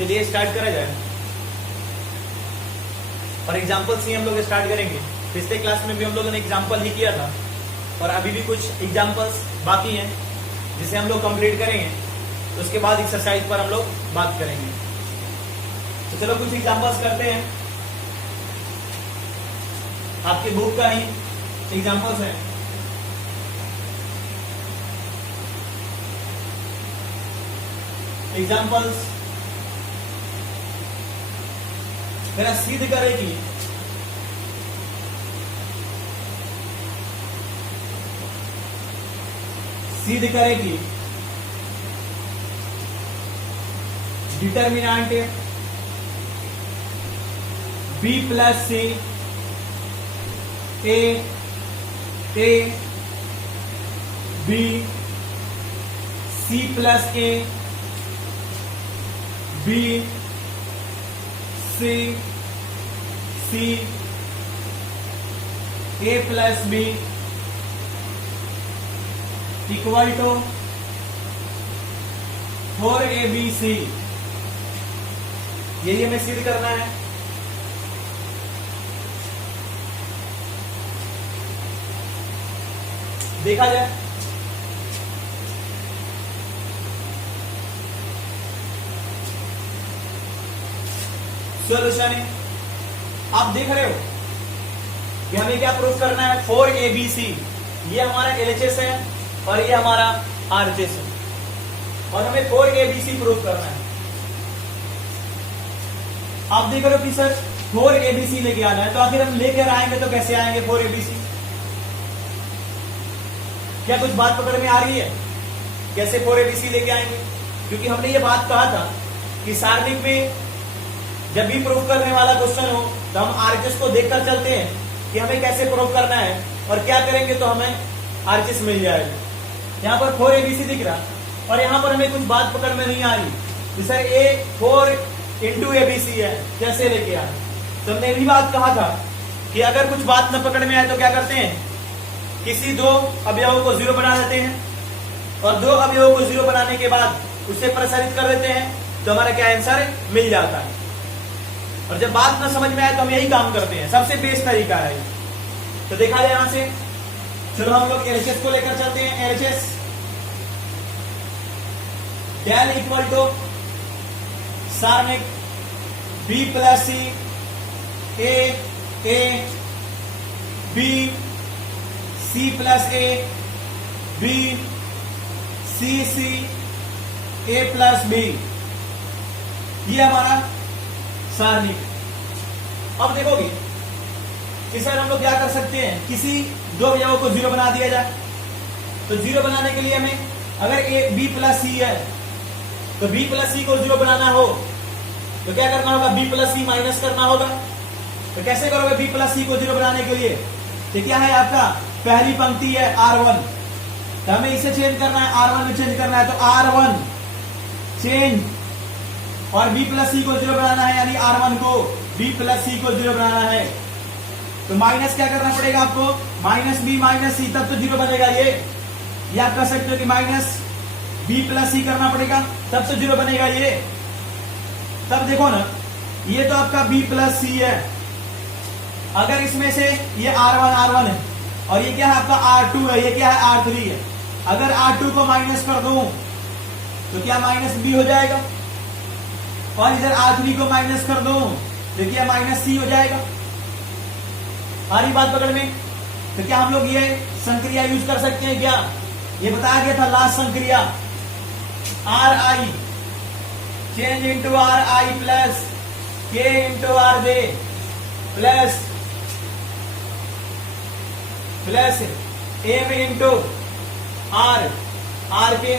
चलिए स्टार्ट करा जाए। और एग्जाम्पल से हम लोग स्टार्ट करेंगे। पिछले क्लास में भी हम लोगों ने एग्जाम्पल ही किया था और अभी भी कुछ एग्जाम्पल्स बाकी हैं जिसे हम लोग कंप्लीट करेंगे। तो उसके बाद एक्सरसाइज पर हम लोग बात करेंगे। तो चलो कुछ एग्जाम्पल्स करते हैं। आपकी बुक का ही एग्जाम्पल्स है। एग्जाम्पल्स मेरा सिद्ध करेगी determinant b plus c a b c plus a b c a plus b equal to 4ABC। यही हमें सिद्ध करना है। देखा जाए सॉल्यूशन है। आप देख रहे हो कि हमें क्या प्रूफ करना है। 4ABC ये हमारा LHS है और ये हमारा RHS है और हमें 4ABC प्रूफ करना है। आप देख रहे हो कि सर 4ABC लेके आना है, तो आखिर हम लेकर आएंगे तो कैसे आएंगे 4ABC? क्या कुछ बात पकड़ में आ रही है कैसे 4ABC लेके आएंगे? क्योंकि हमने ये बात कहा था कि सारणिक में जब भी प्रूफ करने वाला क्वेश्चन हो तो हम RHS को देखकर चलते हैं कि हमें कैसे प्रूफ करना है और क्या करेंगे तो हमें RHS मिल जाएगा। यहाँ पर 4ABC दिख रहा और यहाँ पर हमें कुछ बात पकड़ में नहीं आ रही कि सर A 4 into ABC है, कैसे लेके आए? तो हमने भी बात कहा था कि अगर कुछ बात न पकड़ में आए तो क्या करते हैं, किसी दो अवयवों को 0 बना देते हैं और दो अवयवों को 0 बनाने के बाद उसे प्रसारित कर देते हैं तो हमारा क्या आंसर मिल जाता है। और जब बात न समझ में आए तो हम यही काम करते हैं। सबसे बेस्ट तरीका है। तो देखा जाए यहां से, चलो हम लोग LHS को लेकर चलते हैं। LHS डेल इक्वल टू सारणिक B plus c a b c plus a b c a plus b, ये हमारा सारणिक। अब देखोगे कि सर हम लोग क्या कर सकते हैं, किसी दो अवयवों को 0 बना दिया जाए। तो 0 बनाने के लिए हमें अगर B प्लस सी है तो B प्लस सी को 0 बनाना हो तो क्या करना होगा, B प्लस सी माइनस करना होगा। तो कैसे करोगे B प्लस सी को 0 बनाने के लिए? तो क्या है आपका पहली पंक्ति है R1, तो हमें इसे चेंज करना है, R1 में चेंज करना है। तो R1 चेंज और B प्लस सी को 0 बनाना है, यानी R1 को B प्लस सी को 0 बनाना है। तो माइनस क्या करना पड़ेगा आपको, माइनस B माइनस सी, तब तो 0 बनेगा ये। या आप कह सकते हो कि माइनस B प्लस सी करना पड़ेगा तब तो 0 बनेगा ये। तब देखो ना, ये तो आपका B प्लस सी है। अगर इसमें से ये R1 है और ये क्या है आपका R2 है, ये क्या है R3 है। अगर R2 को माइनस कर दूं तो क्या माइनस B हो जाएगा, और इधर R3 को माइनस कर दो तो क्या माइनस C हो जाएगा। आ रही बात पकड़ में? तो क्या हम लोग ये संक्रिया यूज कर सकते हैं? क्या ये बताया गया था लास्ट संक्रिया, RI change into RI plus K into RJ plus M into R के,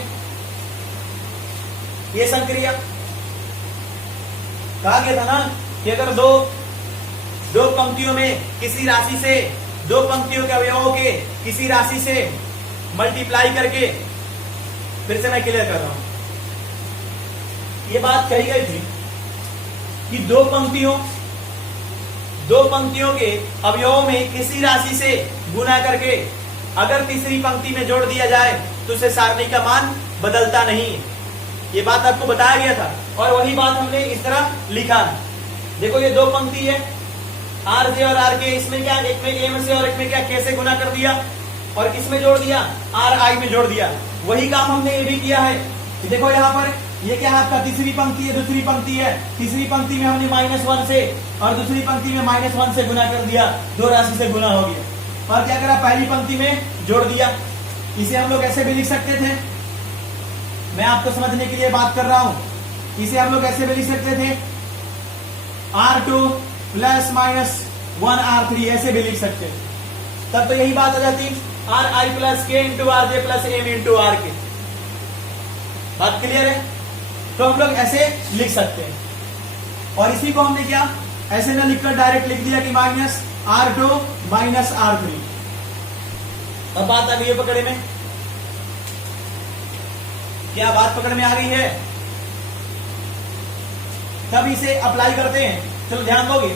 ये संक्रिया कहा गया था ना कि अगर दो पंक्तियों में किसी राशि से, दो पंक्तियों के अवयवों के किसी राशि से मल्टीप्लाई करके, फिर से मैं क्लियर कर रहा हूं, ये बात कही गई थी कि दो पंक्तियों के अवयवों में किसी राशि से गुना करके अगर तीसरी पंक्ति में जोड़ दिया जाए तो उसे सारणी का मान बदलता नहीं। ये बात आपको बताया गया था और वही बात हमने इस तरह लिखा है। देखो ये दो पंक्ति है आर जे और आर के, इसमें क्या एक में एम से और एक में क्या कैसे गुना कर दिया और किसमें जोड़ दिया, आर आई में जोड़ दिया। वही काम हमने ये भी किया है। देखो यहाँ पर ये क्या है आपका तीसरी पंक्ति है, दूसरी पंक्ति है। तीसरी पंक्ति में हमने -1 से और दूसरी पंक्ति में -1 से गुना कर दिया, दो राशि से गुना हो गया। और क्या करा, पहली पंक्ति में जोड़ दिया। इसे हम लोग ऐसे भी लिख सकते थे, मैं आपको समझने के लिए बात कर रहा हूं। इसे हम लोग ऐसे भी लिख सकते थे R2 ± 1 R3, ऐसे भी लिख सकते थे। तब तो यही बात आ जाती RI + K × RJ + M × R के। बात क्लियर है? तो हम लोग ऐसे लिख सकते हैं और इसी को हमने क्या ऐसे ना लिखकर डायरेक्ट लिख दिया कि -R2 - R3। अब बात आ गई है पकड़े में, क्या बात पकड़ में आ रही है? तब इसे अप्लाई करते हैं। चलो ध्यान दोगे,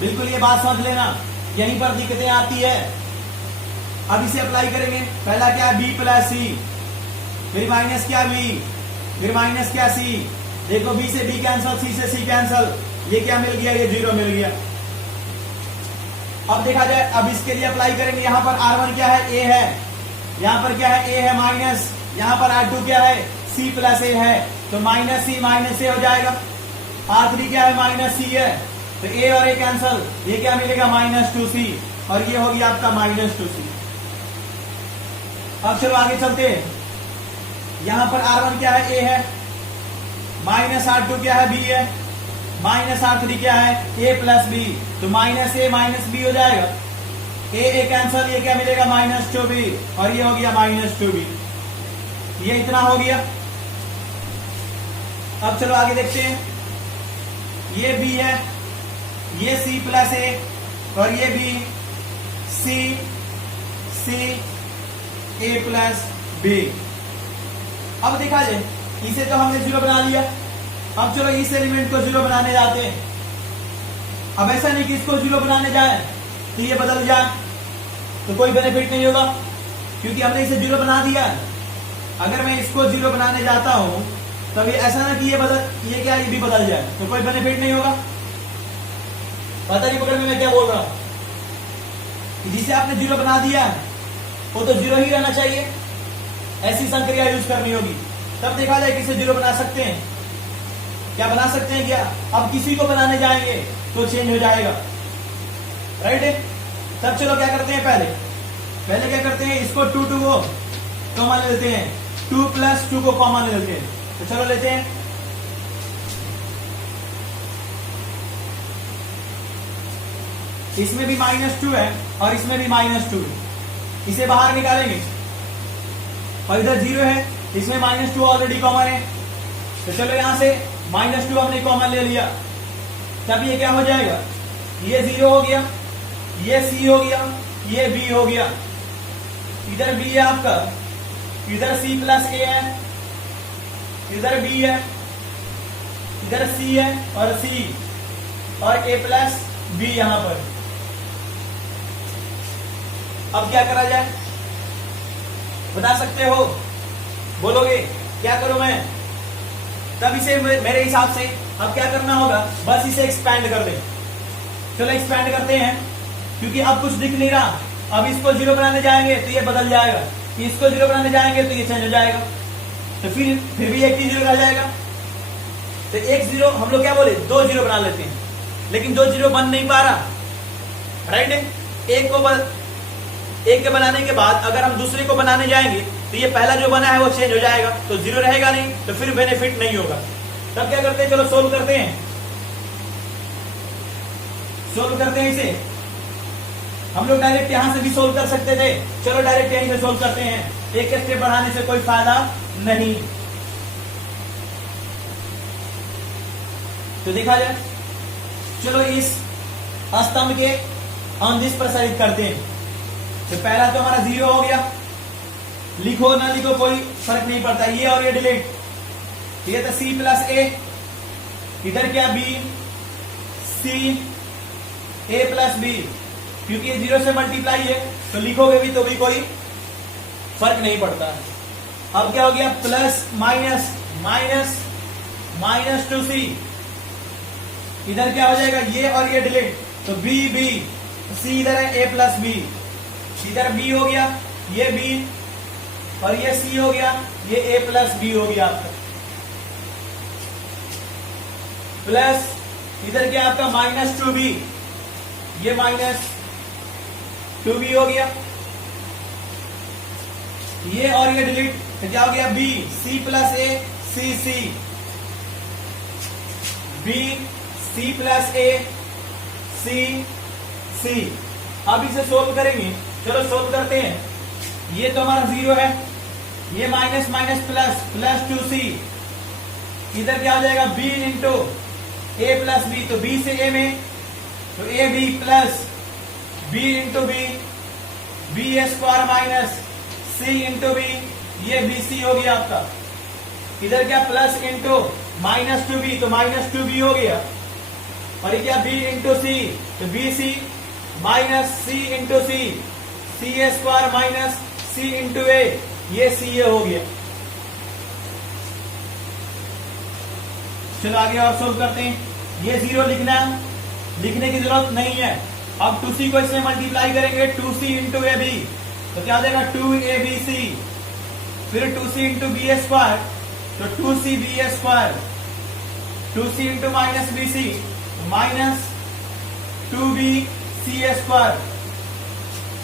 बिल्कुल ये बात समझ लेना, यहीं पर दिक्कतें आती है। अब इसे अप्लाई करेंगे। पहला क्या, B + C, फिर माइनस क्या B, फिर माइनस क्या C। देखो B से B कैंसल, C से C कैंसल, ये क्या मिल गया, ये 0 मिल गया। अब देखा जाए, अब इसके लिए अप्लाई करेंगे। यहां पर R1 क्या है, A है, यहां पर क्या है, A है माइनस, यहां पर R2 क्या है, C + A है, तो -C -A हो जाएगा। R3 क्या है, -C है, तो A और A कैंसल, ये क्या मिलेगा, -2C, और ये हो गया आपका -2C। अब चलो आगे चलते हैं। यहां पर R1 क्या है, A है, -R2 क्या है, B है, -R3 क्या है, A + B, तो -A -B हो जाएगा। A कैंसल, ये क्या मिलेगा, -2B, और ये हो गया -2B। ये इतना हो गया। अब चलो आगे देखते हैं। ये B है, ये C + A, और ये B, C A + B। अब देखा जाए, इसे तो हमने 0 बना लिया। अब चलो इस एलिमेंट को 0 बनाने जाते हैं। अब ऐसा नहीं कि इसको 0 बनाने जाए तो ये बदल जाए, तो कोई बेनिफिट नहीं होगा, क्योंकि हमने इसे 0 बना दिया। अगर मैं इसको 0 बनाने जाता हूं तब ये ऐसा ना कि ये क्या, ये भी बदल जाए, तो कोई बेनिफिट नहीं होगा। पता नहीं पकड़ में मैं क्या बोल रहा हूं। जिसे आपने 0 बना दिया वो तो 0 ही रहना चाहिए, ऐसी संक्रिया यूज करनी होगी। तब देखा जाए किसे 0 बना सकते हैं, क्या बना सकते हैं क्या? अब किसी को बनाने जाएंगे तो चेंज हो जाएगा, राइट है? तब चलो क्या करते हैं, पहले क्या करते हैं, इसको 2 को कॉमन ले लेते हैं, 2 + 2 को कॉमन ले लेते हैं। तो चलो लेते हैं। इसमें भी -2 है और इसमें भी -2 है, इसे बाहर निकालेंगे और इधर 0 है, इसमें -2 ऑलरेडी कॉमन है, तो चलो यहां से -2 हमने कॉमन ले लिया। तब ये क्या हो जाएगा, ये 0 हो गया, ये C हो गया, ये B हो गया। इधर B है आपका, इधर C + A है, इधर B है, इधर C है और C, और A + B यहां पर। अब क्या करा जाए, बता सकते हो? बोलोगे क्या करूं मैं? तब इसे मेरे हिसाब से अब क्या करना होगा, बस इसे एक्सपैंड कर दें। चलो एक्सपैंड करते हैं, क्योंकि अब कुछ दिख नहीं रहा। अब इसको 0 बनाने जाएंगे तो ये बदल जाएगा, इसको 0 बनाने जाएंगे तो ये चेंज हो जाएगा, तो फिर भी एक ही 0 रह जाएगा। तो एक 0 हम लोग क्या बोले, 2 0 बना लेते हैं, लेकिन 2 0 बन नहीं पा रहा, राइट है? एक के बनाने के बाद अगर हम दूसरे को बनाने जाएंगे तो ये पहला जो बना है वो चेंज हो जाएगा, तो 0 रहेगा नहीं, तो फिर बेनिफिट नहीं होगा। तब क्या करते हैं, चलो सोल्व करते हैं। इसे हम लोग डायरेक्ट यहां से भी सोल्व कर सकते थे, चलो डायरेक्ट यहीं से सोल्व करते हैं। एक स्टेप बढ़ाने से कोई फायदा नहीं। तो देखा जाए, चलो इस स्तंभ के अंदिश प्रसारित करते हैं। तो पहला तो हमारा 0 हो गया, लिखो ना लिखो कोई फर्क नहीं पड़ता, ये और ये डिलीट। ये तो C + A, इधर क्या B, C A + B, क्योंकि ये 0 से मल्टीप्लाई है तो लिखोगे भी तो भी कोई फर्क नहीं पड़ता है। अब क्या हो गया, plus minus minus minus 2c, इधर क्या हो जाएगा, ये और ये डिलीट, तो b b, c इधर है a प्लस b, इधर b हो गया, ये b और ये c हो गया, ये a प्लस b हो गया आपका, प्लस इधर क्या आपका माइनस 2b, ये माइनस 2b हो गया, ये और ये डिलीट, तो क्या हो गया b c plus a c c, b c plus a c c। अब इसे सोल्व करेंगे, चलो सोल्व करते हैं। ये तो हमारा 0 है, ये minus minus plus plus 2c, इधर क्या हो जाएगा b into a plus b, तो b से a में तो a b plus b into b, b a square minus c into b, ये बी सी हो गया आपका, इधर क्या प्लस इंटू माइनस 2b, तो माइनस 2b हो गया, और ये क्या b इंटू सी, तो B c minus C into C, C a square minus C into ए, ये सी ए हो गया। चलो आगे और सोल्व करते हैं। ये 0 लिखने की जरूरत नहीं है। अब 2c को इसमें मल्टीप्लाई करेंगे, 2c इंटू ए बी, तो क्या हो जाएगा 2abc, फिर 2c into B a square, तो 2c b a square, 2c into minus b c minus 2b c a square,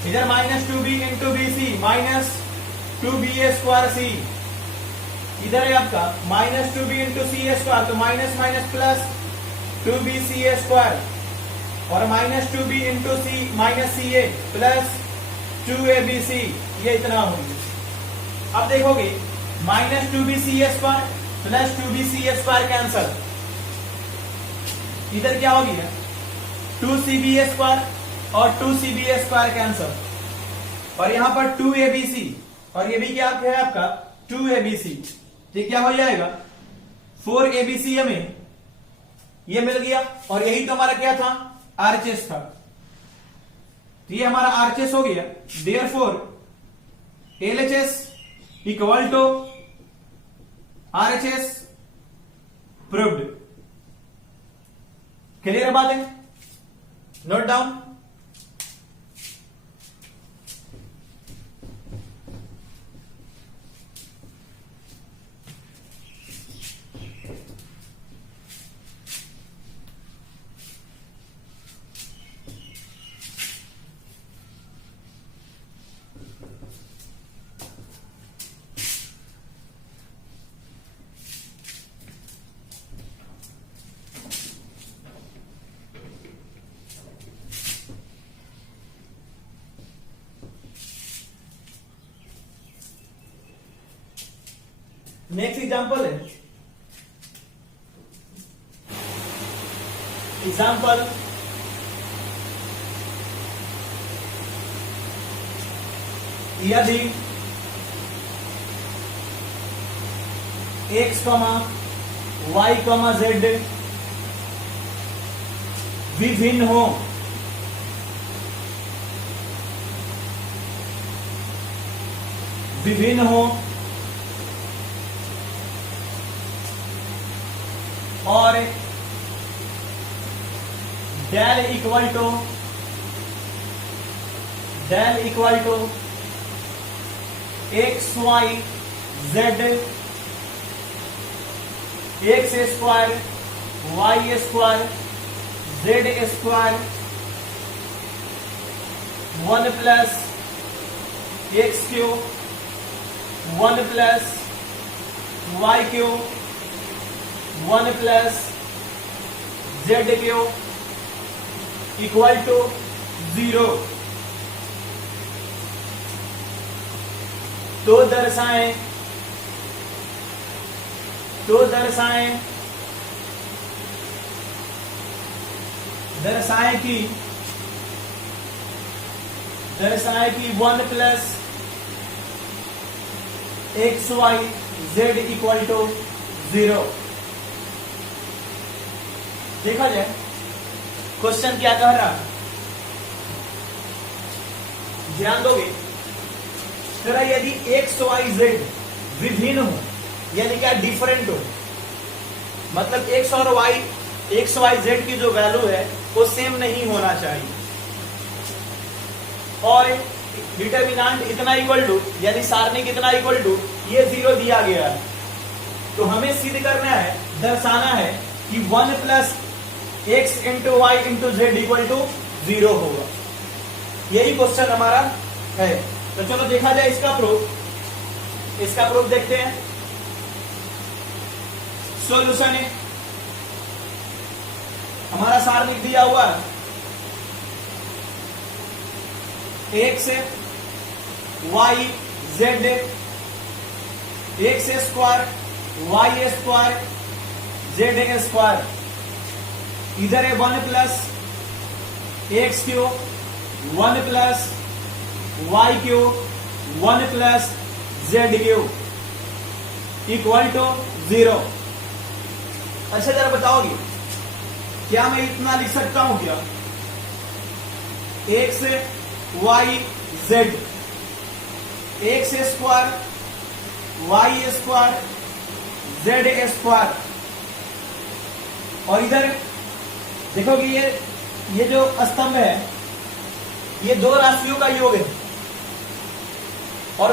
इधर minus 2b into b c minus 2b a square c, इधर है आपका minus 2b into c a square, तो minus minus plus 2b c a square, और minus 2b into c minus c a plus 2abc, ये इतना हो गया। अब देखोगे minus 2b c a square plus 2b c a square cancel, इधर क्या हो गया 2cb ए स्क्वायर और 2cb ए स्क्वायर कैंसल, और यहां पर 2abc, और ये भी क्या है आपका 2abc, ये क्या हो जाएगा 4abc, हमें ये मिल गया, और यही तो हमारा क्या था आरएचएस था, तो ये हमारा आरएचएस हो गया। Therefore LHS equal to RHS proved. Clear बात है, नोट डाउन। नेक्स्ट एग्जाम्पल है, एग्जाम्पल यदि x, y, z विभिन्न हो, विभिन्न हो और del equal to x y z, x square y square z square 1 plus x q 1 plus y q 1 plus z q equal to 0, तो दर्शाएं कि 1 plus x y z equal to 0। देखा जाए क्वेश्चन क्या कह रहा है, ध्यान दोगे जरा, यदि एक्स वाई जेड विभिन्न हो, यानी क्या डिफरेंट हो, मतलब एक्स और वाई, एक्स वाई जेड की जो वैल्यू है वो सेम नहीं होना चाहिए, और डिटर्मिनेंट इतना इक्वल टू, यानी सारणी कितना इक्वल टू ये 0 दिया गया है। तो हमें सिद्ध करना है, दर्शाना है कि 1 plus x into y into z equal to 0 होगा। यही क्वेश्चन हमारा है। तो चलो देखा जाए इसका प्रूफ। इसका प्रूफ देखते हैं। सॉल्यूशन है, हमारा सार लिख दिया हुआ है, x y z, x square y square z square, इधर है 1 plus x q, 1 plus y q, 1 plus z q equal to 0। अच्छा जरा बताओगे, क्या मैं इतना लिख सकता हूं क्या? X y z, x square y square z square, और इधर देखोगे ये जो स्तंभ है ये दो राशियों का योग है, और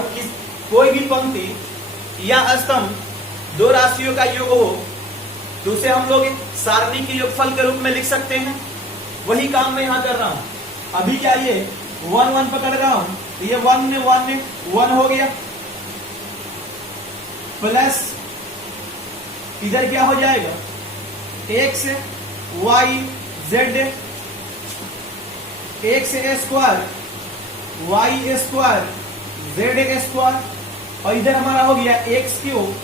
कोई भी पंक्ति या स्तंभ दो राशियों का योग हो तो उसे हम लोग सारणी के योगफल के रूप में लिख सकते हैं। वही काम मैं यहां कर रहा हूं। अभी क्या ये 1 1 पकड़ रहा हूं तो ये 1 हो गया, प्लस इधर क्या हो जाएगा x y z, x square y square z square, और इधर हमारा हो गया x cube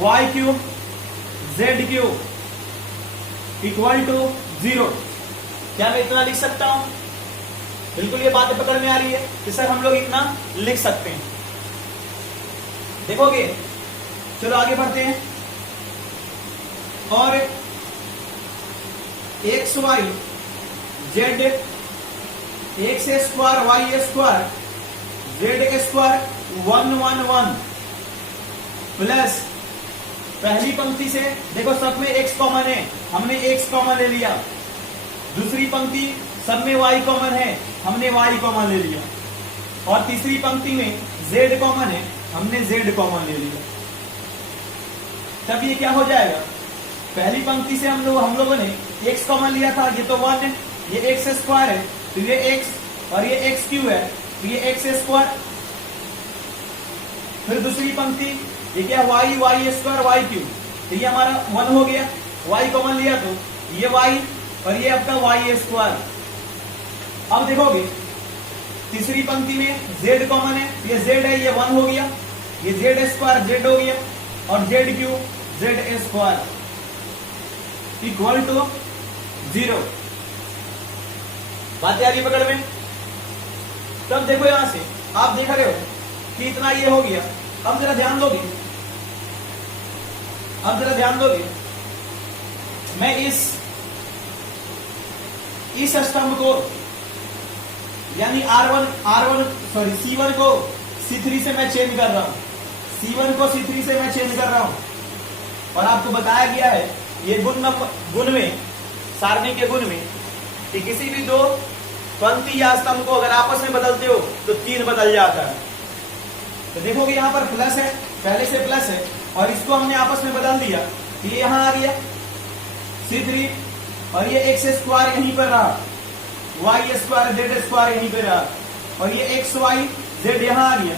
y cube z cube equal to 0। क्या मैं इतना लिख सकता हूं? बिल्कुल ये बातें पकड़ में आ रही है कि सर हम लोग इतना लिख सकते हैं। देखोगे, चलो आगे बढ़ते हैं। और x y z, x square y square z square 1 1 1 plus पहली पंक्ति से देखो सब में x कॉमन है, हमने x कॉमन ले लिया। दूसरी पंक्ति सब में y कॉमन है, हमने y कॉमन ले लिया। और तीसरी पंक्ति में z कॉमन है, हमने z कॉमन ले लिया। तब ये क्या हो जाएगा, पहली पंक्ति से हम लोगों ने x कॉमन लिया था, ये तो 1 है, ये x स्क्वायर है तो ये x, और ये x क्यू है तो ये x स्क्वायर। फिर दूसरी पंक्ति ये क्या y y square y q, तो ये हमारा 1 हो गया, y कॉमन लिया तो ये y और ये आपका y स्क्वायर। अब देखोगे तीसरी पंक्ति में z कॉमन है, ये z है, ये 1 हो गया, ये z स्क्वायर z हो गया, और z q z square equal to 0। बात आ रही पकड़ में? तब देखो यहां से आप देख रहे हो कि इतना ये हो गया। अब जरा ध्यान दोगे, मैं इस स्तंभ को यानी C1 को C3 से मैं चेंज कर रहा हूं, C1 को C3 से मैं चेंज कर रहा हूं। और आपको बताया गया है ये गुण में, सारणी के गुण में, कि किसी भी दो पंक्ति या स्तंभ को अगर आपस में बदलते हो तो 3 बदल जाता है। तो देखोगे यहां पर प्लस है, पहले से प्लस है, और इसको हमने आपस में बदल दिया, ये यहां आ गया C3, और ये एक्स स्क्वायर यहीं पर रहा, वाई स्क्वायर जेड स्क्वायर यहीं पर रहा, और ये एक्स वाई जेड यहां आ गया।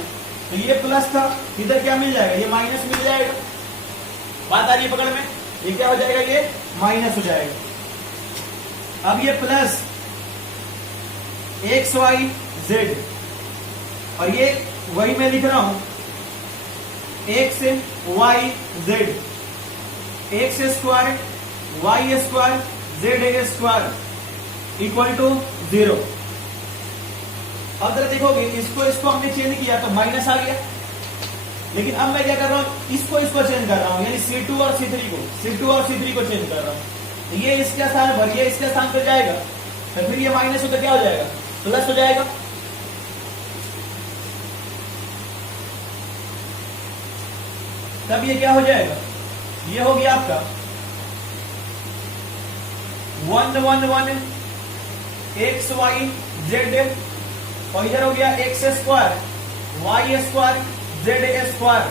तो ये प्लस था, इधर क्या मिल जाएगा, ये माइनस मिल जाएगा। बात आ रही है पकड़ में? ये क्या हो जाएगा, ये माइनस हो जाएगा। अब ये प्लस एक्स वाई जेड, और ये वही मैं लिख रहा हूं x y z, x square y square z square equal to 0। अब जरा देखोगे इसको हमने चेंज किया तो माइनस आ गया, लेकिन अब मैं क्या कर रहा हूं, इसको चेंज कर रहा हूं, यानी C2 और C3 को चेंज कर रहा हूं। तो ये इसके स्थान पर, ये इसके स्थान पर जाएगा, तो फिर ये माइनस होकर क्या हो जाएगा, प्लस हो जाएगा। तब ये क्या हो जाएगा, ये हो गया आपका 1 1 1 एक्स वाई जेड, और इधर हो गया x square y square z square.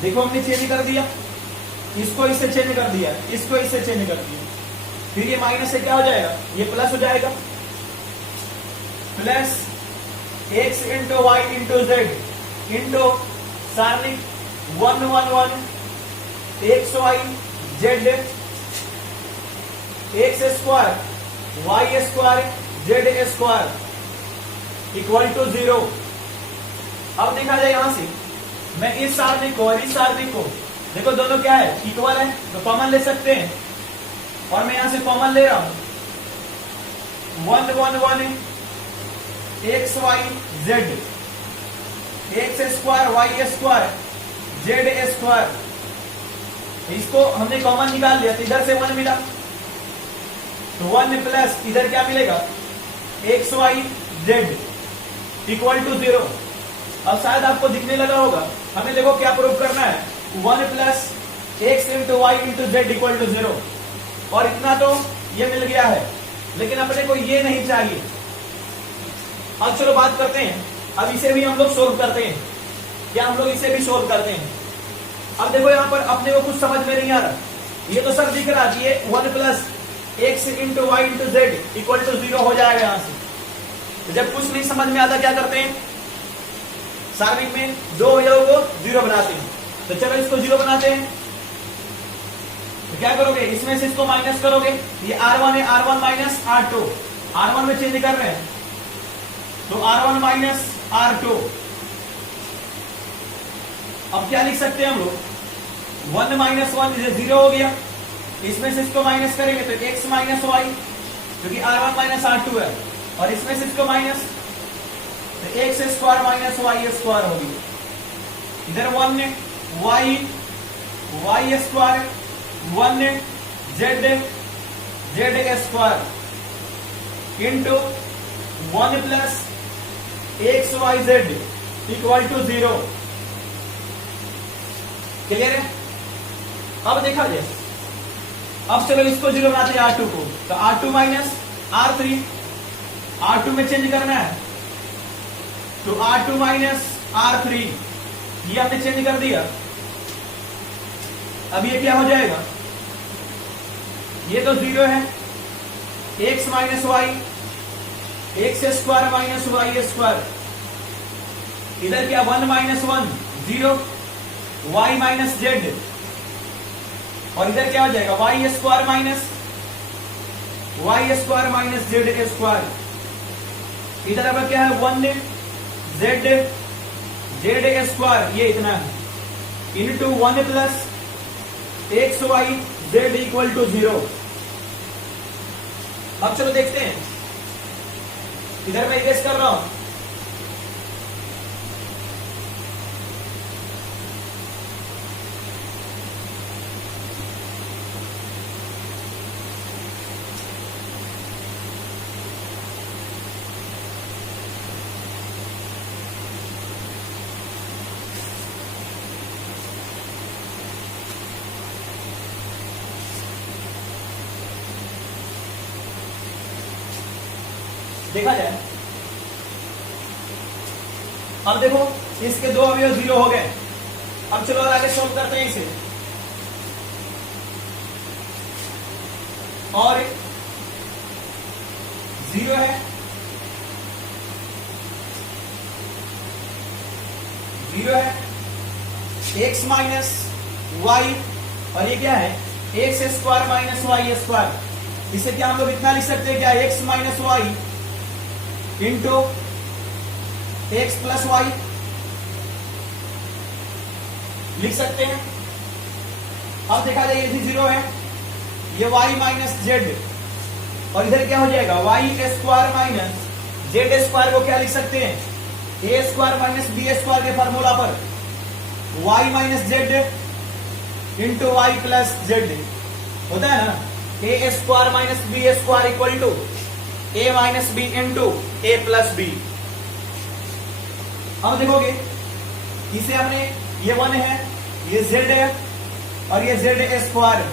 देखो हमने चेंज कर दिया, इसको इससे चेंज कर दिया, इसको इससे चेंज कर दिया, फिर ये माइनस से क्या हो जाएगा, ये प्लस हो जाएगा, plus x into y into z into सारणिक 1 1 1 x y z x square y square z square equal to 0। अब देखा जाए यहां से मैं इस सारणिक को और इस सारणिक को, देखो दोनों क्या है, इक्वल है, तो कॉमन ले सकते हैं, और मैं यहां से कॉमन ले रहा हूं 1 1 1 x y z x square y square z square, इसको हमने कॉमन निकाल लिया, तो इधर से 1 मिला, तो 1 प्लस इधर क्या मिलेगा, x y z equal to 0। अब शायद आपको दिखने लगा होगा, हमें देखो क्या प्रूव करना है, 1 plus x into y into z equal to 0, और इतना तो ये मिल गया है, लेकिन अपने को ये नहीं चाहिए। अब चलो बात करते हैं, अब इसे भी हम लोग सोल्व करते हैं, क्या हम लोग इसे भी सोल्व करते हैं। अब देखो यहां पर अपने को कुछ समझ में नहीं आ रहा, ये तो सब दिख रहा है, ये 1 plus x into y into z equal to 0 हो जाएगा यहां से। तो जब कुछ नहीं समझ में आता क्या करते हैं, सारणिक में दो अवयवों को 0 बनाते हैं, तो चलो इसको 0 बनाते हैं। तो क्या करोगे, इसमें से इसको माइनस करोगे, ये R1 है, R1 माइनस R2, R1 में चेंज कर रहे हैं, तो R1 माइनस R2। अब क्या लिख सकते हैं हम लोग, 1 माइनस 1 0 हो गया, इसमें से इसको माइनस करेंगे तो x माइनस वाई, क्योंकि R1 माइनस R2 है, और इसमें से इसको माइनस, तो x square minus y square होगी, इधर 1 y square 1 z square into 1 plus x y z equal to 0। Clear है। अब देखा जाए, अब चलो इसको 0 बनाते हैं R2 को, तो R2 माइनस R3, R2 में चेंज करना है, तो R2 माइनस R3, ये हमने चेंज कर दिया। अब ये क्या हो जाएगा, ये तो 0 है, x minus y x square minus y square, इधर क्या 1 माइनस 1 0 y माइनस जेड, और इधर क्या हो जाएगा y square minus z square, इधर अब क्या है 1 जेड स्क्वायर, ये इतना है, into 1 plus x y z equal to 0। अब चलो देखते हैं, इधर मैं इरेज कर रहा हूं, देखा जाए। अब देखो इसके दो अवयव 0 हो गए, अब चलो और आगे सोल्व करते हैं इसे, और 0 है, 0 है, x माइनस वाई, और ये क्या है x square minus y square, इसे क्या हम लोग इतना लिख सकते हैं क्या, x minus y into x plus y लिख सकते हैं। अब देखा जाए ये भी 0 है, ये y माइनस जेड, और इधर क्या हो जाएगा y square minus z square को क्या लिख सकते हैं, a square minus b square के फॉर्मूला पर y minus z into y plus z होता है ना, a square minus b square equal to a minus b into a plus b. अब देखोगे इसे हमने, ये 1 है, ये z है और ये z स्क्वायर,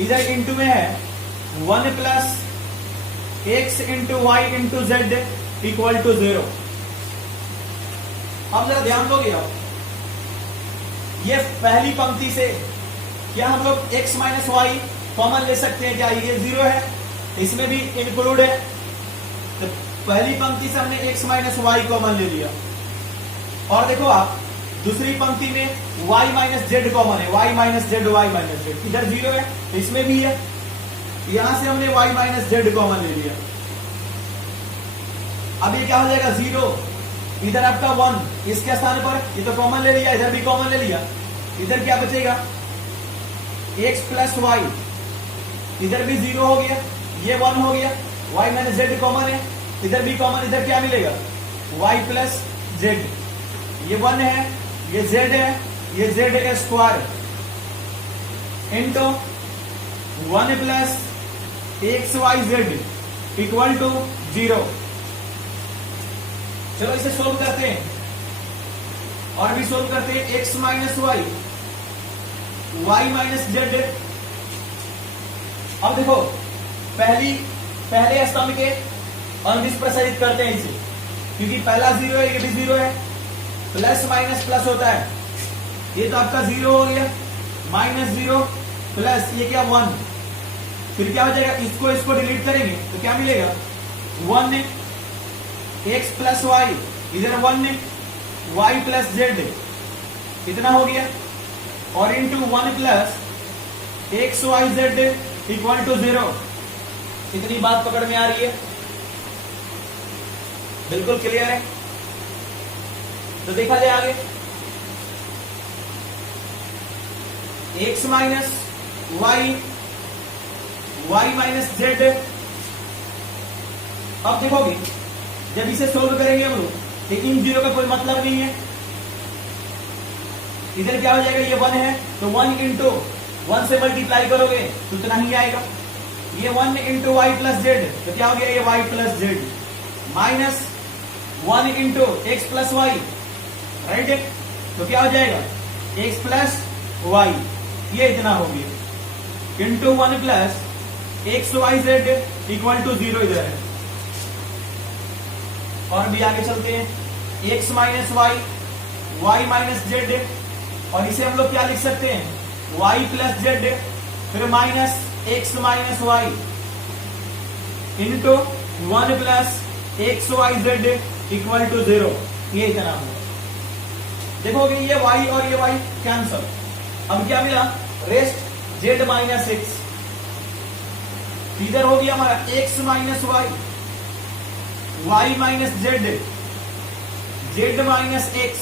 इधर इंटू में है 1 plus x into y into z equal to 0। अब जरा ध्यान दोगे आप, ये पहली पंक्ति से क्या हम लोग x माइनस वाई कॉमन ले सकते हैं क्या? ये 0 है, इसमें भी इंक्लूड है, तो पहली पंक्ति से हमने x माइनस वाई कॉमन ले लिया। और देखो आप दूसरी पंक्ति में y माइनस जेड कॉमन है, y minus z, y minus z, इधर 0 है, इसमें भी है, यहां से हमने y माइनस जेड कॉमन ले लिया। अब ये क्या हो जाएगा? 0, इधर आपका 1, इसके स्थान पर ये तो कॉमन ले लिया, इधर भी कॉमन ले लिया, इधर क्या बचेगा? x प्लस वाई, इधर भी 0 हो गया, ये 1 हो गया, y माइनस जेड कॉमन है, इधर भी कॉमन, इधर क्या मिलेगा? y प्लस जेड, ये 1 है, ये z है, ये z square into 1 plus x y z equal to 0। चलो इसे सोल्व करते हैं, और भी सोल्व करते हैं। x minus y, y minus z. अब देखो पहले स्तंभ के अंश प्रसारित करते हैं इसे, क्योंकि पहला 0 है, ये भी 0 है, प्लस माइनस प्लस होता है, ये तो आपका 0 हो गया, माइनस 0 प्लस ये क्या 1, फिर क्या हो जाएगा? इसको डिलीट करेंगे तो क्या मिलेगा? 1 x प्लस वाई, इधर 1 y प्लस जेड, कितना हो गया? और into 1 plus x y z equal to 0। कितनी बात पकड़ में आ रही है? बिल्कुल क्लियर है? तो देखा जाए आगे, x minus y, y minus z. अब देखोगे जब इसे सोल्व करेंगे हम लोग, तो इन 0 का कोई मतलब नहीं है, इधर क्या हो जाएगा? ये 1 है, तो 1 इंटू 1 से मल्टीप्लाई करोगे तो इतना ही आएगा। ये 1 इंटू वाई प्लस जेड, तो क्या हो गया? ये y plus z, minus 1 into x plus y, right, तो क्या हो जाएगा? एक्स प्लस वाई, ये इतना हो गया, into 1 plus x y z equal to 0 इधर है। और भी आगे चलते हैं, x minus y, y minus z, और इसे हम लोग क्या लिख सकते हैं? वाई प्लस जेड, फिर minus x minus y into 1 plus x y z equal to 0, ये इतना होगा। देखोगे ये y और ये y कैंसल, अब क्या मिला? रेस्ट z माइनस एक्स, इधर हो गया हमारा x minus y, y minus z, z minus x,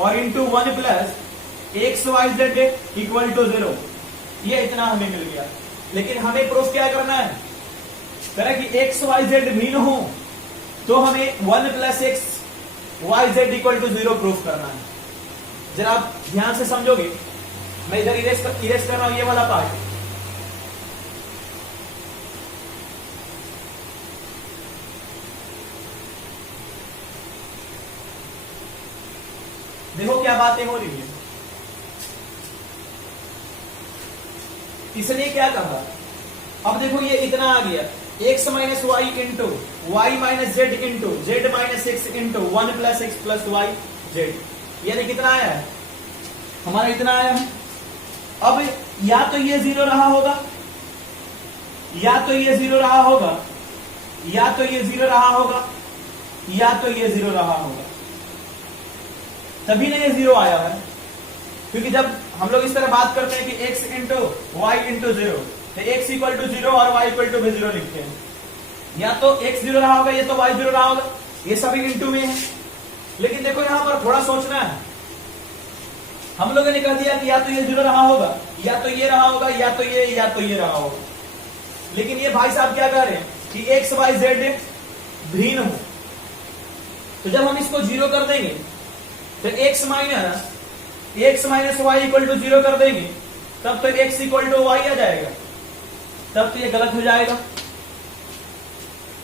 और into 1 plus x y z equal to 0, ये इतना हमें मिल गया। लेकिन हमें प्रूफ क्या करना है? कह रहा कि एक्स वाई जेड भिन्न हो तो हमें 1 plus x y z equal to 0 proof करना है। जरा आप ध्यान से समझोगे, मैं इधर इरेज कर रहा हूं ये वाला पार्ट। देखो क्या बातें हो रही है। इसलिए क्या कहा, अब देखो ये इतना आ गया, x minus y into y minus z into z minus x into 1 plus x plus y z, यानी कितना आया है? हमारा इतना आया है। अब या तो ये 0 रहा होगा, या तो ये 0 रहा होगा, या तो ये 0 रहा होगा, या तो ये 0 रहा होगा, तभी ना ये 0 आया है। क्योंकि जब हम लोग इस तरह बात करते हैं कि x इंटू वाई इंटू 0, तो x इक्वल टू 0 और y इक्वल टू 0 लिखते हैं, या तो x 0 रहा होगा, या तो y 0 रहा होगा, ये सभी इंटू में है। लेकिन देखो यहां पर थोड़ा सोचना है, हम लोगों ने कह दिया कि या तो ये 0 रहा होगा, या तो ये रहा होगा, या तो ये रहा होगा। लेकिन ये भाई साहब क्या कह रहे हैं कि एक्स वाई जेड भिन्न हो, तो जब हम इसको 0 कर देंगे तो x minus y equal to 0 कर देंगे, तब तो x इक्वल टू वाई आ जाएगा, तब तो ये गलत हो जाएगा,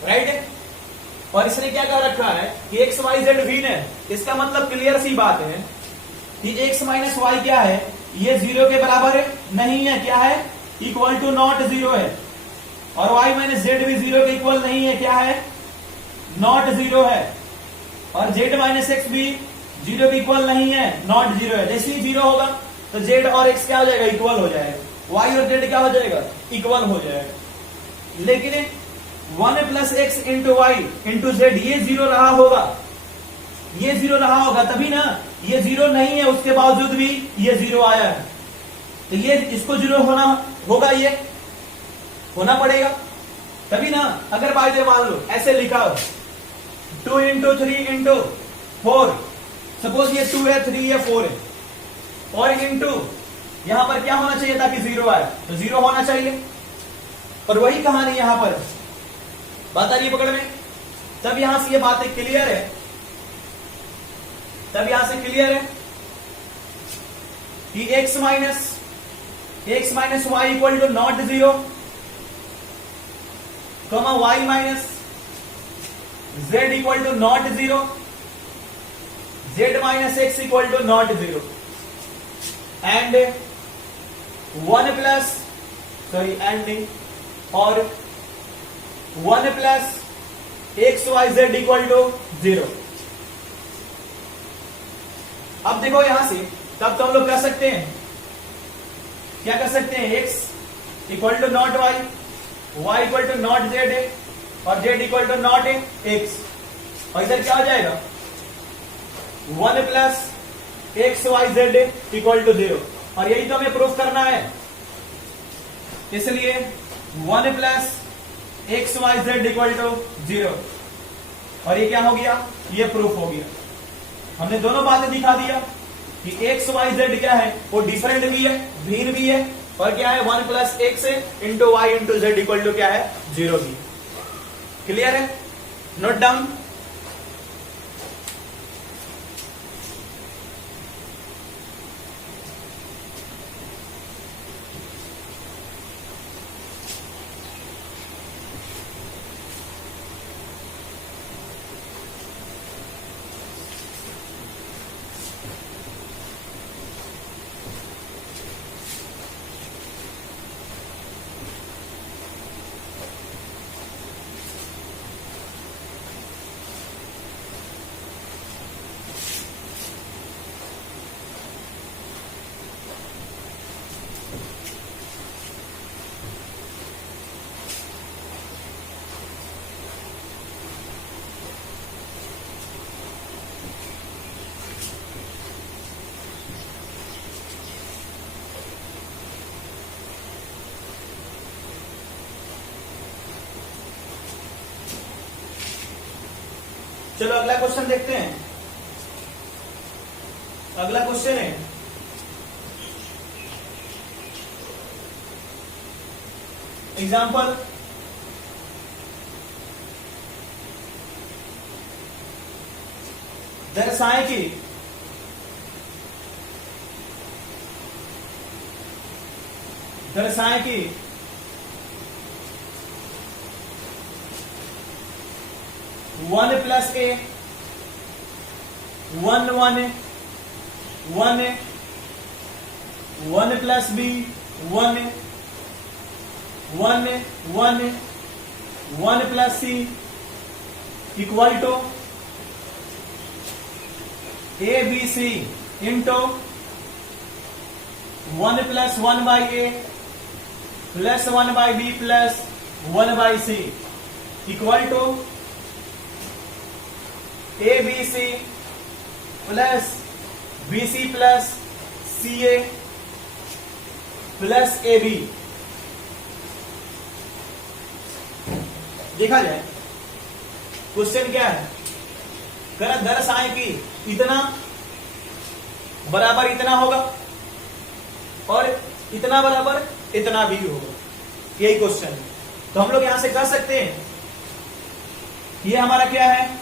राइट। और इसने क्या कह रखा है कि एक्स वाई जेड भिन्न है, इसका मतलब क्लियर सी बात है कि x माइनस वाई क्या है, ये 0 के बराबर है नहीं है, क्या है, इक्वल टू नॉट 0 है। और y माइनस जेड भी 0 के इक्वल नहीं है, क्या है, नॉट 0 है। और z माइनस एक्स भी 0 के इक्वल नहीं है, नॉट 0 है। जैसे ही 0 होगा तो z और x क्या हो जाएगा, इक्वल हो जाएगा। y और z क्या हो जाएगा, इक्वल हो जाएगा। लेकिन 1 plus x into y into z ये 0 रहा होगा, ये 0 रहा होगा तभी ना, ये 0 नहीं है उसके बावजूद भी ये 0 आया है। तो ये इसको 0 होना होगा, ये होना पड़ेगा तभी ना। अगर बाय द मान लो ऐसे लिखा हो 2 इंटू 3 इंटू 4, सपोज ये 2 है 3 है 4 है, और इंटू यहां पर क्या होना चाहिए ताकि 0 आए, तो 0 होना चाहिए। और वही कहानी यहां पर, बात आ रही है पकड़ में। तब यहां से ये बातें क्लियर है, तब यहां से क्लियर है कि x minus y equal to not 0, comma y minus z equal to not 0, z minus x equal to not 0, and 1 plus sorry and और 1 plus x y z equal to 0। अब देखो यहां से, तब तो हम लोग कर सकते हैं, क्या कर सकते हैं, x equal to not y, y equal to not z है, और z equal to not x. और इधर क्या हो जाएगा, 1 plus x y z equal to 0। और यही तो हमें प्रूफ करना है, इसलिए 1 plus x y z equal to 0। और ये क्या हो गया, ये प्रूफ हो गया। हमने दोनों बातें दिखा दिया कि एक्स वाई जेड क्या है, वो डिफरेंट भी है, भिन्न भी है, और क्या है 1 plus x into y into z equal to क्या है, 0 भी। क्लियर है, नोट डाउन। चलो अगला क्वेश्चन देखते हैं। अगला क्वेश्चन है एग्जाम्पल, दर्शाएं कि one plus a 1 1 1 1 plus b 1 1 1 1 plus c equal to a b c into 1 plus 1 by a plus 1 by b plus 1 by c equal to a b c plus b c plus c a plus a b. देखा जाए question क्या है, कर दर्शाएं कि इतना बराबर इतना होगा और इतना बराबर इतना भी होगा, यही क्वेश्चन है। तो हम लोग यहां से कर सकते हैं, ये हमारा क्या है,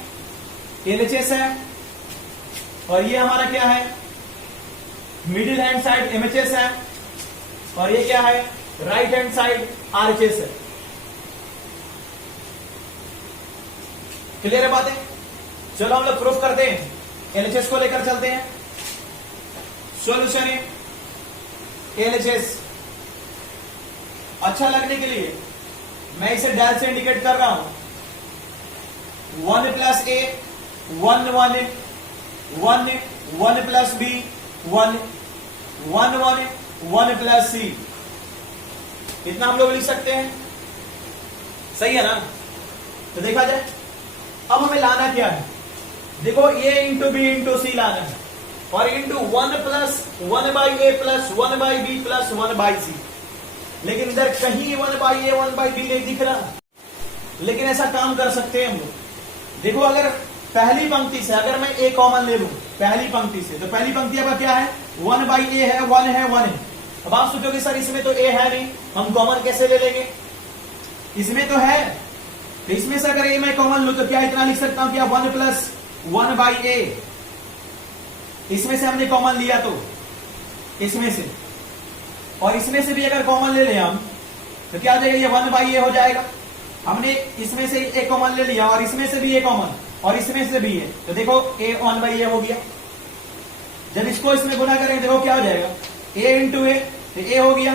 एलएचएस है, और ये हमारा क्या है, मिडिल हैंड साइड एमएचएस है, और ये क्या है, राइट हैंड साइड आरएचएस है। क्लियर है बातें? चलो हम लोग प्रूफ करते हैं, एलएचएस को लेकर चलते हैं। सॉल्यूशन है LHS। अच्छा लगने के लिए मैं इसे डैश से इंडिकेट कर रहा हूं। 1 plus a 1 1 1 1 plus b 1 1 1 1 plus सी। इतना हम लोग लिख सकते हैं, सही है ना। तो देखा जाए अब हमें लाना क्या है, देखो a into b into c लाना है और into 1 plus 1 by a plus 1 by b plus 1 by c. लेकिन इधर कहीं 1 बाई ए 1 बाई बी नहीं दिख रहा, लेकिन ऐसा काम कर सकते हैं हम लोग। देखो अगर पहली पंक्ति से अगर मैं ए कॉमन ले लूं पहली पंक्ति से, तो पहली पंक्ति अब क्या है 1 बाई ए है 1 है 1 है। अब आप सोचोगे सर इसमें तो ए है नहीं, हम कॉमन कैसे ले लेंगे, इसमें तो है। तो इसमें से अगर ए मैं कॉमन लूं तो क्या इतना लिख सकता हूं क्या 1 प्लस 1 बाई ए। इसमें से हमने कॉमन लिया तो इसमें से, और इसमें से भी अगर कॉमन ले लें हम तो क्या आ जाएगा, ये 1 बाई ए हो जाएगा। हमने इसमें से ए कॉमन ले लिया और इसमें से भी ए कॉमन और इसमें से भी है, तो देखो ए 1 बाई ए हो गया। जब इसको इसमें गुना करें देखो क्या हो जाएगा, ए इंटू ए तो ए हो गया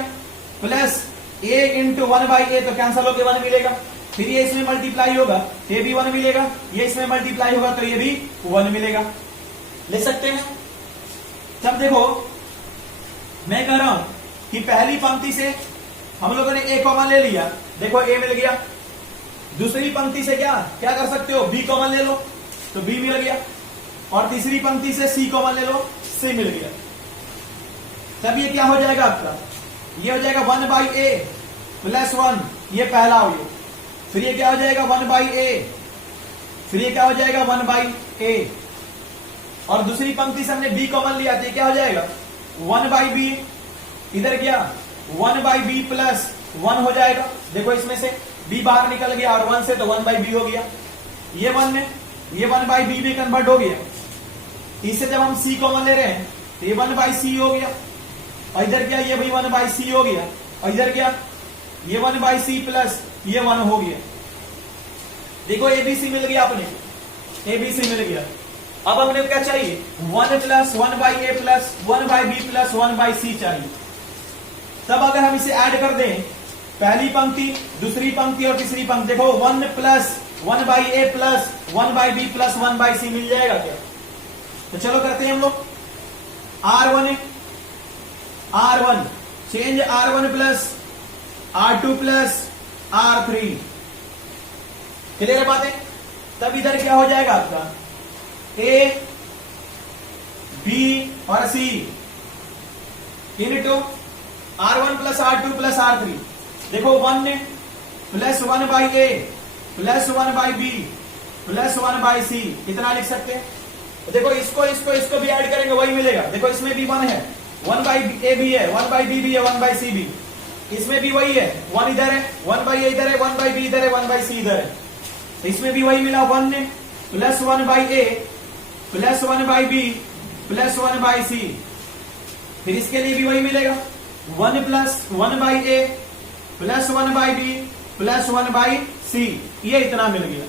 प्लस ए इंटू 1 बाई ए, तो कैंसल होकर 1 मिलेगा। फिर ये इसमें मल्टीप्लाई होगा तो ये भी 1 मिलेगा, ये इसमें मल्टीप्लाई होगा तो ये भी 1 मिलेगा। ले सकते हैं। तब देखो मैं कह रहा हूं कि पहली पंक्ति से हम लोगों ने ए कॉमन ले लिया, देखो ए मिल गया। दूसरी पंक्ति से क्या क्या कर सकते हो, बी कॉमन ले लो तो बी मिल गया, और तीसरी पंक्ति से सी कॉमन ले लो, सी मिल गया। तब ये क्या हो जाएगा आपका, ये हो जाएगा 1 बाई ए प्लस 1, ये पहला हो गया। फिर ये क्या हो जाएगा 1 बाई ए, फिर ये क्या हो जाएगा 1 बाई ए, और दूसरी पंक्ति से हमने बी कॉमन लिया तो ये क्या हो जाएगा 1 बाई बी। इधर क्या 1 बाई बी प्लस 1 हो जाएगा, देखो इसमें से b बाहर निकल गया और 1 से तो 1 बाई बी हो गया। ये 1 है, ये 1 बाई बी में कन्वर्ट हो गया। इससे जब हम c कॉमन ले रहे हैं तो ये 1 बाई सी हो गया, और इधर क्या ये भी 1 बाई सी हो गया, और इधर क्या ये 1 बाई सी प्लस ये 1 हो गया। देखो एबीसी मिल गया, अपने एबीसी मिल गया। अब हमने क्या चाहिए 1 plus 1 by a plus 1 by b plus 1 by c चाहिए। तब अगर हम इसे ऐड कर दें पहली पंक्ति दूसरी पंक्ति और तीसरी पंक्ति, देखो 1 plus 1 by a plus 1 by b plus 1 by c मिल जाएगा क्या। तो चलो करते हैं हम लोग R1 change R1 plus R2 plus R3। Clear है बातें। तब इधर क्या हो जाएगा आपका A B और C into R1 plus R2 plus R3। देखो 1 plus 1 by a plus 1 by b plus 1 by c, कितना लिख सकते हैं। तो देखो इसको भी ऐड करेंगे वही मिलेगा। देखो इसमें भी 1 है, 1 बाई ए भी है, 1 बाई बी भी है, 1 बाई सी भी, इसमें भी वही है, 1 इधर है, 1 बाई ए इधर है, 1 बाई बी इधर है, 1 बाई सी इधर है। इसमें भी वही मिला 1 plus 1 by a plus 1 by b plus 1 by c. फिर इसके लिए भी वही मिलेगा 1 plus 1 by a plus 1 by b plus 1 by c, ये इतना मिल गया।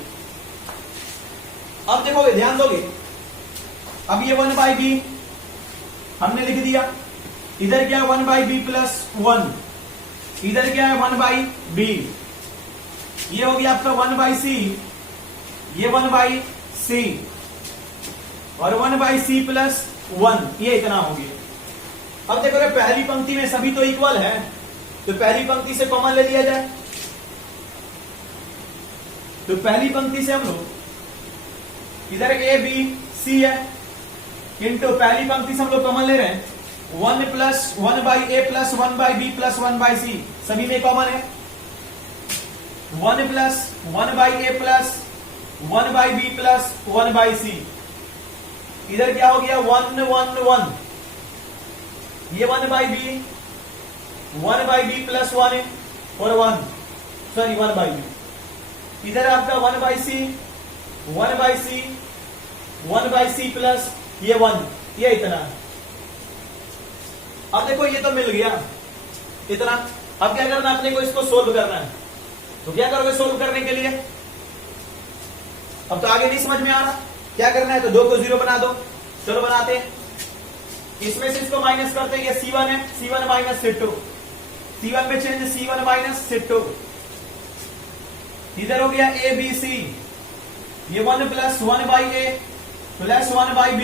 अब देखोगे ध्यान दोगे, अब ये 1 बाई बी हमने लिख दिया, इधर क्या 1 बाई बी प्लस 1, इधर क्या है 1 बाई बी, ये हो गया आपका 1 बाई सी, ये 1 बाई सी और 1 बाई सी प्लस 1, ये इतना हो गया। अब देखो पहली पंक्ति में सभी तो इक्वल है, तो पहली पंक्ति से कॉमन ले लिया जाए। तो पहली पंक्ति से हम लोग इधर ए बी सी है, किंतु पहली पंक्ति से हम लोग कॉमन ले रहे हैं 1 plus 1 by a plus 1 by b plus 1 by c, सभी में कॉमन है। 1 plus 1 by a plus 1 by b plus 1 by c, इधर क्या हो गया 1 1 1, ये 1 by b 1 by b plus 1 है और 1 बाई बी, इधर आपका 1 by c 1 by c 1 by c plus ये 1, ये इतना है। अब देखो ये तो मिल गया इतना। अब क्या करना है अपने को, इसको सोल्व करना है। तो क्या करोगे सोल्व करने के लिए, अब तो आगे नहीं समझ में आ रहा क्या करना है, तो 2 को 0 बना दो। चलो बनाते हैं। इसमें से इसको माइनस करते हैं, ये C1 है, C1 माइनस C2, C1 में चेंज C1 माइनस C2, इधर हो गया A B C, ये 1 plus 1 by A plus 1 by B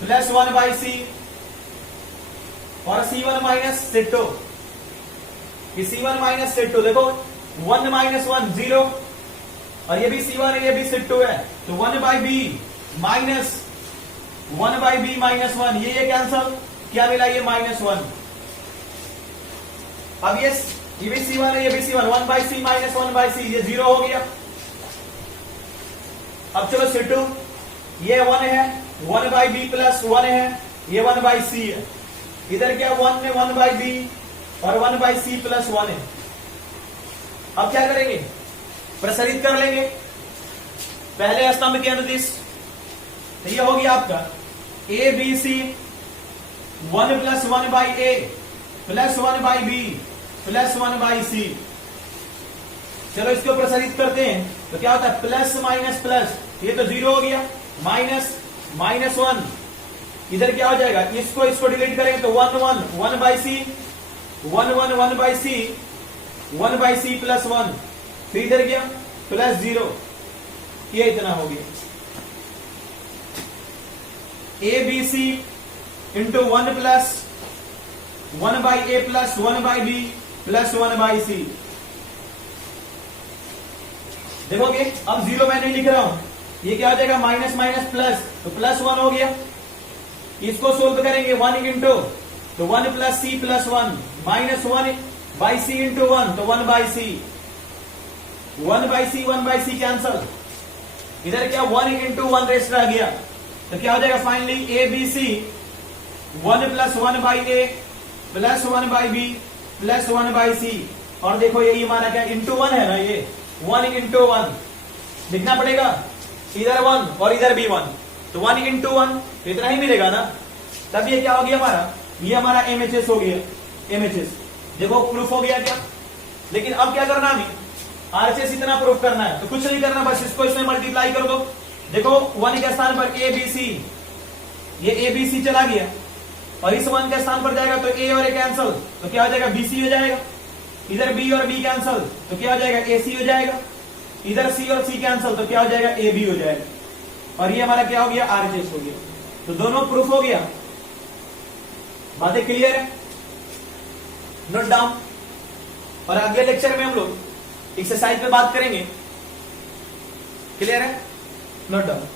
plus 1 by C और C1 माइनस C2, ये C1 माइनस C2, देखो 1 माइनस 1 0 और ये भी C1 है, ये भी C2 है, तो 1 by B minus 1 by B minus 1, ये कैंसल, क्या मिला, ये -1। अब ये भी C1 है, ये भी C1, 1 by C minus 1 by C, ये 0 हो गया। अब चलो C2, ये 1 है, 1 बाई B प्लस 1 है, ये 1 बाई C है, इधर क्या 1 में 1 बाई B और 1 बाई C प्लस 1 है। अब क्या करेंगे, प्रसारित कर लेंगे पहले स्तंभ के अनुदिश, तो ये हो गया आपका A B C 1 plus 1 by A plus 1 by B plus 1 by C। चलो इसको प्रसारित करते हैं, तो क्या होता है प्लस माइनस प्लस, ये तो 0 हो गया, माइनस -1, इधर क्या हो जाएगा, इसको डिलीट करेंगे तो 1 by C 1 by C 1 by C plus 1, फिर इधर गया प्लस 0, ये इतना हो गया। A B C into 1 plus 1 by A plus 1 by B plus 1 by C। देखोगे अब 0 मैं नहीं लिख रहा हूं, ये क्या हो जाएगा माइनस माइनस प्लस, तो प्लस 1 हो गया। इसको सोल्व करेंगे 1 इंटू, तो 1 plus C plus 1 minus 1 by C into 1, तो 1 by C, 1 by C cancel, इधर क्या 1 इंटू 1 रेस्ट रह गया, तो क्या हो जाएगा finally A B C 1 plus 1 by A plus 1 by B plus 1 by C। और देखो यही हमारा क्या इंटू 1 है ना, ये 1 इंटू 1 लिखना पड़ेगा, इधर 1 और इधर भी 1, तो 1 इंटू 1 तो इतना ही मिलेगा ना। तब ये क्या हो गया हमारा, ये हमारा MHS हो गया, MHS। देखो प्रूफ हो गया क्या, लेकिन अब क्या करना, हमें RHS इतना प्रूफ करना है, तो कुछ नहीं करना, बस इसको इसमें मल्टीप्लाई कर दो। देखो 1 के स्थान पर A B C, ये A B C चला गया, और इस 1 के स्थान पर जाएगा तो A और A कैंसल, तो क्या हो जाएगा B C हो जाएगा, इधर B और B कैंसल, तो क्या हो जाएगा A C हो जाएगा, इधर C और C कैंसल, तो क्या हो जाएगा A B हो जाएगा, और ये हमारा क्या हो गया RHS हो गया। तो दोनों प्रूफ हो गया, बातें क्लियर है, नोट डाउन। और अगले लेक्चर में हम लोग एक्सरसाइज पे बात करेंगे, क्लियर है, नोट डाउन।